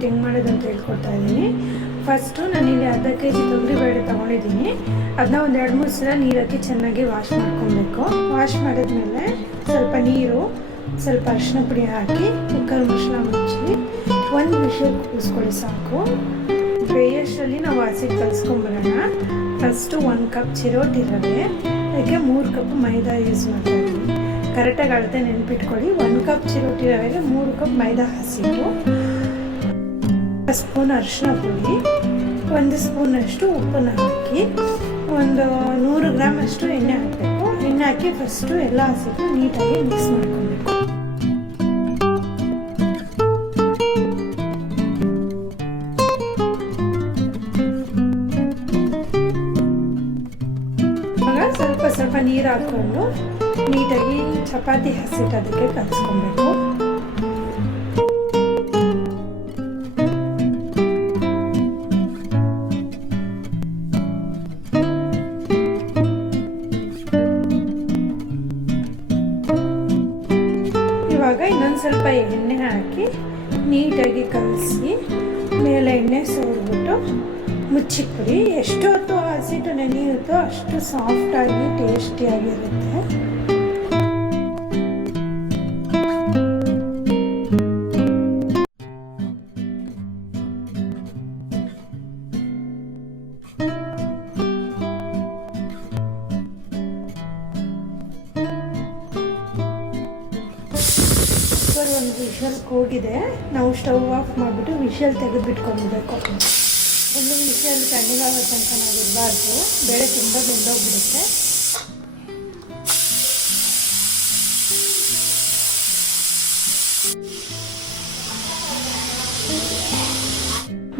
ಹಿಟ್ಟು ಹೆಂಗೆ ಮಾಡೋದು ಅಂತ ಹೇಳ್ಕೊಡ್ತಾ ಇದ್ದೀನಿ. ಫಸ್ಟು ನಾನಿಲ್ಲಿ ಅರ್ಧ ಕೆ ಜಿ ತೊಗರಿಬೇಳೆ ತೊಗೊಂಡಿದ್ದೀನಿ. ಅದನ್ನ ಒಂದು ಎರಡು ಮೂರು ಸಲ ನೀರು ಹಾಕಿ ಚೆನ್ನಾಗಿ ವಾಶ್ ಮಾಡ್ಕೊಬೇಕು. ವಾಶ್ ಮಾಡಿದ್ಮೇಲೆ ಸ್ವಲ್ಪ ನೀರು, ಸ್ವಲ್ಪ ಅರಿಶಿನ ಪುಡಿ ಹಾಕಿ, ಕುಕ್ಕರ್ ಮಿಶ್ರಣ ಮುಚ್ಚಿ, ಒಂದು ವಿಷಲ್ ಕೂಗಿಸ್ಕೊಳ್ಳಿ ಸಾಕು. ಬೇಯಷ್ಟರಲ್ಲಿ ನಾವು ಹಸಿಟ್ಟು ಕಲಿಸ್ಕೊಂಬರೋಣ. ಫಸ್ಟು ಒಂದು ಕಪ್ ಚಿರೋಟಿ ರವೆ ಅದಕ್ಕೆ ಮೂರು ಕಪ್ ಮೈದಾ ಯೂಸ್ ಮಾಡ್ತಾ ಕರೆಕ್ಟಾಗಿ ಅಳತೆ ನೆನಪಿಟ್ಕೊಳ್ಳಿ. ಒಂದು ಕಪ್ ಚಿರೋಟಿ ರವೆಗೆ ಮೂರು ಕಪ್ ಮೈದಾ ಹಸಿಟ್ಟು ಸ್ಪೂನ್ ಅರಿಶಿನ ಪುಡಿ, ಒಂದು ಸ್ಪೂನಷ್ಟು ಉಪ್ಪನ್ನು ಹಾಕಿ, ಒಂದು ನೂರು ಗ್ರಾಮ್ ಅಷ್ಟು ಎಣ್ಣೆ ಹಾಕಬೇಕು. ಎಣ್ಣೆ ಹಾಕಿ ಫಸ್ಟು ಎಲ್ಲ ಹಸಿಟ್ಟು ನೀಟಾಗಿ ಮಿಕ್ಸ್ ಮಾಡ್ಕೊಬೇಕು. ಸ್ವಲ್ಪ ಸ್ವಲ್ಪ ನೀರು ಹಾಕ್ಕೊಂಡು ನೀಟಾಗಿ ಚಪಾತಿ ಹಸಿಟ್ಟು ಅದಕ್ಕೆ ಕಲಿಸ್ಕೊಬೇಕು. ಇವಾಗ ಇನ್ನೊಂದು ಸ್ವಲ್ಪ ಎಣ್ಣೆ ಹಾಕಿ ನೀಟಾಗಿ ಕಲಸಿ ಮೇಲೆ ಎಣ್ಣೆ ಸೋರ್ಬಿಟ್ಟು ಮುಚ್ಚಿಕ್ಬಿಡಿ ಎಷ್ಟು ಹೊತ್ತು ಹಸಿಟ್ಟು ನೆನೆಯುತ್ತೋ ಅಷ್ಟು ಸಾಫ್ಟಾಗಿ ಟೇಸ್ಟಿಯಾಗಿರುತ್ತೆ ವಿಷಲ್ ಕೂಗಿದೆ. ನಾವು ಸ್ಟವ್ ಆಫ್ ಮಾಡಿಬಿಟ್ಟು ವಿಷಲ್ ತೆಗೆದು ಒಂದು ವಿಷಲ್ ತಣ್ಣಗಾಗೋ ತನಕ ನಾವು ಇರಬಾರ್ದು. ಬೇಳೆ ತುಂಬ ಬೆಂದೋಗ್ಬಿಡುತ್ತೆ.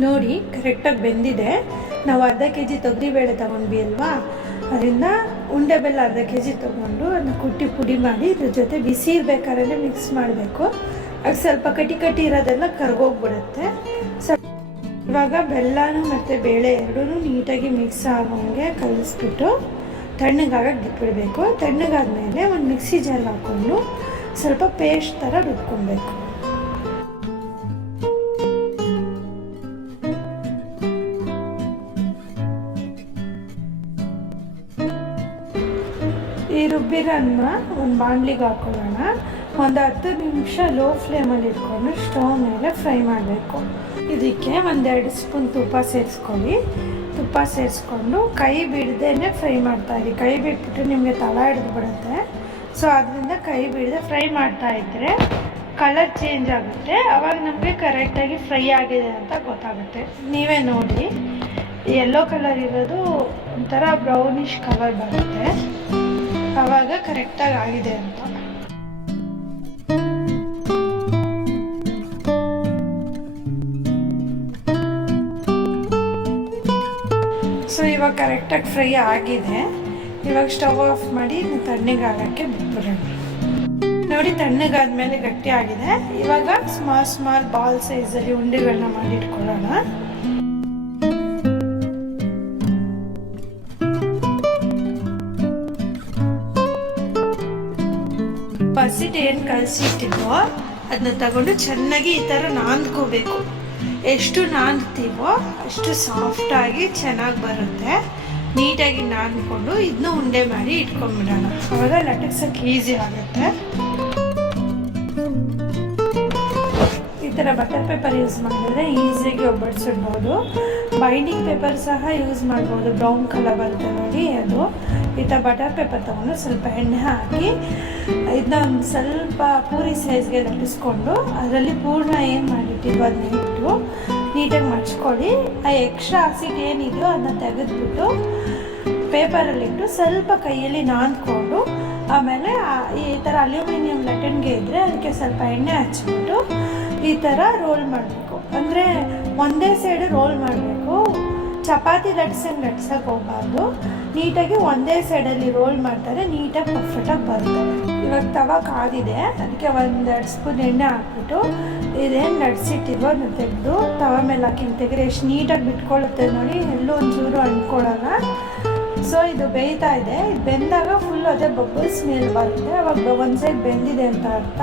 ನೋಡಿ, ಕರೆಕ್ಟಾಗಿ ಬೆಂದಿದೆ. ನಾವು ಅರ್ಧ ಕೆ ಜಿ ತೊಗರಿಬೇಳೆ ತೊಗೊಂಡ್ವಿ ಅಲ್ವಾ? ಅದರಿಂದ ಉಂಡೆ ಬೆಲ್ಲ ಅರ್ಧ ಕೆ ಜಿ ತೊಗೊಂಡು ಅದನ್ನ ಕುಟ್ಟಿ ಪುಡಿ ಮಾಡಿ ಇದ್ರ ಜೊತೆ ಬಿಸಿ ಇರಬೇಕಾದ್ರೆ ಮಿಕ್ಸ್ ಮಾಡಬೇಕು. ಅದು ಸ್ವಲ್ಪ ಕಟಿ ಕಟಿ ಇರೋದೆಲ್ಲ ಕರ್ಗೋಗ್ಬಿಡುತ್ತೆ. ಸ್ವಲ್ಪ ಇವಾಗ ಬೆಲ್ಲನೂ ಮತ್ತು ಬೇಳೆ ಎರಡೂ ನೀಟಾಗಿ ಮಿಕ್ಸ್ ಆಗೋಂಗೆ ಕಲಿಸ್ಬಿಟ್ಟು ತಣ್ಣಗಾಗಕ್ಕೆ ಬಿಟ್ಬಿಡಬೇಕು. ತಣ್ಣಗಾದ್ಮೇಲೆ ಒಂದು ಮಿಕ್ಸಿ ಜಾರ್ ಹಾಕ್ಕೊಂಡು ಸ್ವಲ್ಪ ಪೇಸ್ಟ್ ಥರ ರುಬ್ಕೊಬೇಕು. ಈ ರುಬ್ಬಿರನ್ನ ಒಂದು ಬಾಣಲಿಗೆ ಹಾಕೊಳ್ಳೋಣ. ಒಂದು ಹತ್ತು ನಿಮಿಷ ಲೋ ಫ್ಲೇಮಲ್ಲಿ ಇಟ್ಕೊಂಡು ಸ್ಟವ್ ಮೇಲೆ ಫ್ರೈ ಮಾಡಬೇಕು. ಇದಕ್ಕೆ ಒಂದೆರಡು ಸ್ಪೂನ್ ತುಪ್ಪ ಸೇರಿಸ್ಕೊಳ್ಳಿ. ತುಪ್ಪ ಸೇರಿಸ್ಕೊಂಡು ಕೈ ಬಿಡದೇನೆ ಫ್ರೈ ಮಾಡ್ತಾ ಇರಿ. ಕೈ ಬಿಟ್ಬಿಟ್ಟು ನಿಮಗೆ ತಳ ಹಿಡಿದು ಬಿಡುತ್ತೆ. ಸೊ ಅದರಿಂದ ಕೈ ಬಿಡದೆ ಫ್ರೈ ಮಾಡ್ತಾ ಇದ್ದರೆ ಕಲರ್ ಚೇಂಜ್ ಆಗುತ್ತೆ. ಅವಾಗ ನಮಗೆ ಕರೆಕ್ಟಾಗಿ ಫ್ರೈ ಆಗಿದೆ ಅಂತ ಗೊತ್ತಾಗುತ್ತೆ. ನೀವೇ ನೋಡಿ. ಎಲ್ಲೋ ಕಲರ್ ಇರೋದು ಒಂಥರ ಬ್ರೌನಿಷ್ ಕಲರ್ ಬರುತ್ತೆ. ಆವಾಗ ಕರೆಕ್ಟಾಗಿ ಆಗಿದೆ ಅಂತ. ಸೊ ಇವಾಗ ಕರೆಕ್ಟಾಗಿ ಫ್ರೈ ಆಗಿದೆ. ಇವಾಗ ಸ್ಟವ್ ಆಫ್ ಮಾಡಿ ತಣ್ಣಗಾಗಕ್ಕೆ ಬಿಟ್ಬಿಡೋಣ. ನೋಡಿ, ತಣ್ಣಗಾದ್ಮೇಲೆ ಗಟ್ಟಿ ಆಗಿದೆ ಇವಾಗ ಸ್ಮಾಲ್ ಸ್ಮಾಲ್ ಬಾಲ್ ಸೈಜಲ್ಲಿ ಉಂಡೆಗಳನ್ನ ಮಾಡಿ ಇಟ್ಕೊಳ್ಳೋಣ. ಬಸಿಟ್ ಏನು ಕಲಸಿಟ್ಟಿದ್ವೋ ಅದನ್ನ ತಗೊಂಡು ಚೆನ್ನಾಗಿ ಈ ಥರ ನಾಂದ್ಕೋಬೇಕು ಎಷ್ಟು ನಾನ್ತೀವೋ ಅಷ್ಟು ಸಾಫ್ಟಾಗಿ ಚೆನ್ನಾಗಿ ಬರುತ್ತೆ. ನೀಟಾಗಿ ನಾನ್ಕೊಂಡು ಇದನ್ನ ಉಂಡೆ ಮಾಡಿ ಇಟ್ಕೊಂಡ್ಬಿಡೋಣ. ಅವಾಗ ಲಟಕ್ಸಕ್ಕೆ ಈಸಿ ಆಗುತ್ತೆ. ಥರ ಬಟರ್ ಪೇಪರ್ ಯೂಸ್ ಮಾಡಿದ್ರೆ ಈಸಿಯಾಗಿ ಒಬ್ಬಡಿಸಿಡ್ಬೋದು ಬೈಂಡಿಂಗ್ ಪೇಪರ್ ಸಹ ಯೂಸ್ ಮಾಡ್ಬೋದು. ಬ್ರೌನ್ ಕಲರ್ ಬರುತ್ತೆ ನೋಡಿ ಅದು. ಈ ಥರ ಬಟರ್ ಪೇಪರ್ ತೊಗೊಂಡು ಸ್ವಲ್ಪ ಎಣ್ಣೆ ಹಾಕಿ ಇದನ್ನ ಒಂದು ಸ್ವಲ್ಪ ಪೂರಿ ಸೈಜ್ಗೆ ಲಟ್ಟಿಸ್ಕೊಂಡು, ಅದರಲ್ಲಿ ಪೂರ್ಣ ಏನು ಮಾಡಿಟ್ಟಿದ್ವು ಅದನ್ನ ಇಟ್ಟು ನೀಟಾಗಿ ಮಡ್ಚ್ಕೊಳ್ಳಿ. ಆ ಎಕ್ಸ್ಟ್ರಾ ಹಸಿಟ್ ಏನಿದೆಯೋ ಅದನ್ನ ತೆಗೆದ್ಬಿಟ್ಟು ಪೇಪರಲ್ಲಿಟ್ಟು ಸ್ವಲ್ಪ ಕೈಯಲ್ಲಿ ನಾಂದ್ಕೊಂಡು, ಆಮೇಲೆ ಈ ಥರ ಅಲ್ಯೂಮಿನಿಯಂ ಲಟನ್ಗೆ ಇದ್ದರೆ ಅದಕ್ಕೆ ಸ್ವಲ್ಪ ಎಣ್ಣೆ ಹಚ್ಬಿಟ್ಟು ಈ ಥರ ರೋಲ್ ಮಾಡಬೇಕು. ಅಂದರೆ ಒಂದೇ ಸೈಡ್ ರೋಲ್ ಮಾಡಬೇಕು. ಚಪಾತಿ ಲಟ್ಸಂಗೆ ಲಟ್ಸಕ್ಕೆ ಹೋಗ್ಬಾರ್ದು. ನೀಟಾಗಿ ಒಂದೇ ಸೈಡಲ್ಲಿ ರೋಲ್ ಮಾಡ್ತಾರೆ, ನೀಟಾಗಿ ಪರ್ಫೆಕ್ಟಾಗಿ ಬರುತ್ತೆ. ಇವಾಗ ತವ ಕಾದಿದೆ. ಅದಕ್ಕೆ ಒಂದೆರಡು ಸ್ಪೂನ್ ಎಣ್ಣೆ ಹಾಕ್ಬಿಟ್ಟು ಇದೇನು ಲಟ್ಸಿಟ್ಟಿದ್ವೋ ಅದನ್ನ ತೆಗೆದು ತವ ಮೇಲೆ ಹಾಕಿ ತೆಗೆದ್ರೆ ಎಷ್ಟು ನೀಟಾಗಿ ಬಿಟ್ಕೊಳ್ಳುತ್ತೆ ನೋಡಿ. ಎಲ್ಲೂ ಒಂಚೂರು ಅಂದ್ಕೊಳ್ಳಲ್ಲ ಸೊ ಇದು ಬೇಯ್ತಾ ಇದೆ. ಇದು ಬೆಂದಾಗ ಫುಲ್ ಅದೇ ಬಬಲ್ಸ್ ಸ್ಮೆಲ್ ಬರುತ್ತೆ. ಅವಾಗ ಒಂದು ಸೈಡ್ ಬೆಂದಿದೆ ಅಂತ ಅರ್ಥ.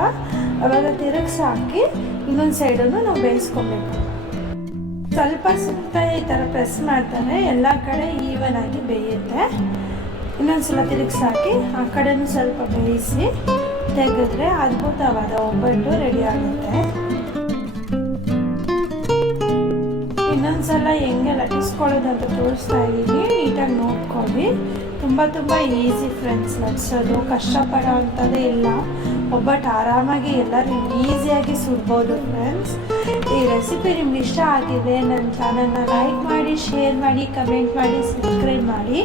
ಅವಾಗ ತಿರುಗಿಸಿ ಹಾಕಿ ಇನ್ನೊಂದು ಸೈಡನ್ನು ನಾವು ಬೇಯಿಸ್ಕೊಬೇಕು. ಸ್ವಲ್ಪ ಸುತ್ತ ಈ ಥರ ಪ್ರೆಸ್ ಮಾಡ್ತಾರೆ. ಎಲ್ಲ ಕಡೆ ಈವನ್ ಆಗಿ ಬೇಯುತ್ತೆ. ಇನ್ನೊಂದು ಸಲ ತಿರುಗಿಸಿ ಹಾಕಿ ಆ ಕಡೆನೂ ಸ್ವಲ್ಪ ಬೇಯಿಸಿ ತೆಗೆದ್ರೆ ಅದ್ಭುತವಾದ ಒಬ್ಬಟ್ಟು ರೆಡಿ ಆಗುತ್ತೆ. ಇನ್ನೊಂದ್ಸಲ ಹೆಂಗೆ ಲಟ್ಟಿಸ್ಕೊಳ್ಳೋದು ಅಂತ ತೋರಿಸ್ತಾ ಇದ್ದೀನಿ. ನೀಟಾಗಿ ನೋಡ್ಕೊಳ್ಳಿ. ತುಂಬ ತುಂಬ ಈಸಿ ಫ್ರೆಂಡ್ಸ್ ಲಟ್ಸೋದು ಕಷ್ಟಪಡೋ ಅಂಥದ್ದೇ ಇಲ್ಲ. ಒಬ್ಬಟ್ಟು ಆರಾಮಾಗಿ ಎಲ್ಲರೂ ಈಸಿಯಾಗಿ ಸುಡ್ಬೋದು ಫ್ರೆಂಡ್ಸ್. ಈ ರೆಸಿಪಿ ನಿಮ್ಗೆ ಇಷ್ಟ ಆಗಿದೆ ನನ್ನ ಚಾನಲ್ನ ಲೈಕ್ ಮಾಡಿ, ಶೇರ್ ಮಾಡಿ, ಕಮೆಂಟ್ ಮಾಡಿ, ಸಬ್ಸ್ಕ್ರೈಬ್ ಮಾಡಿ.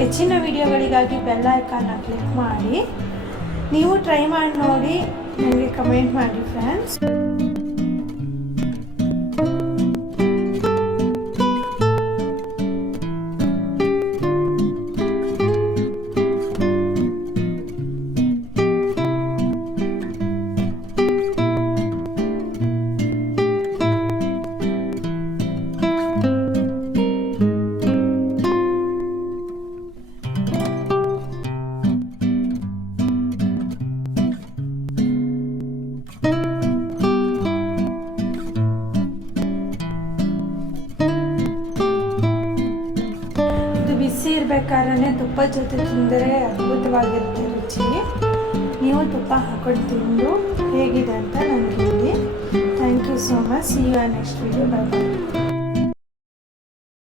ಹೆಚ್ಚಿನ ವಿಡಿಯೋಗಳಿಗಾಗಿ ಬೆಲ್ ಐಕಾನ್ನ ಕ್ಲಿಕ್ ಮಾಡಿ. ನೀವು ಟ್ರೈ ಮಾಡಿ ನೋಡಿ, ನನಗೆ ಕಮೆಂಟ್ ಮಾಡಿ ಫ್ರೆಂಡ್ಸ್. ಬಿಸಿ ತುಪ್ಪ ಜೊತೆ ತಿಂದರೆ ಅದ್ಭುತವಾಗಿರುತ್ತೆ ರುಚಿ. ನೀವು ತುಪ್ಪ ಹಾಕೊಂಡು ತಿಂದು ಹೇಗಿದೆ ಅಂತ ನನಗೆ ಹೇಳಿ. Thank you so much see you next video bye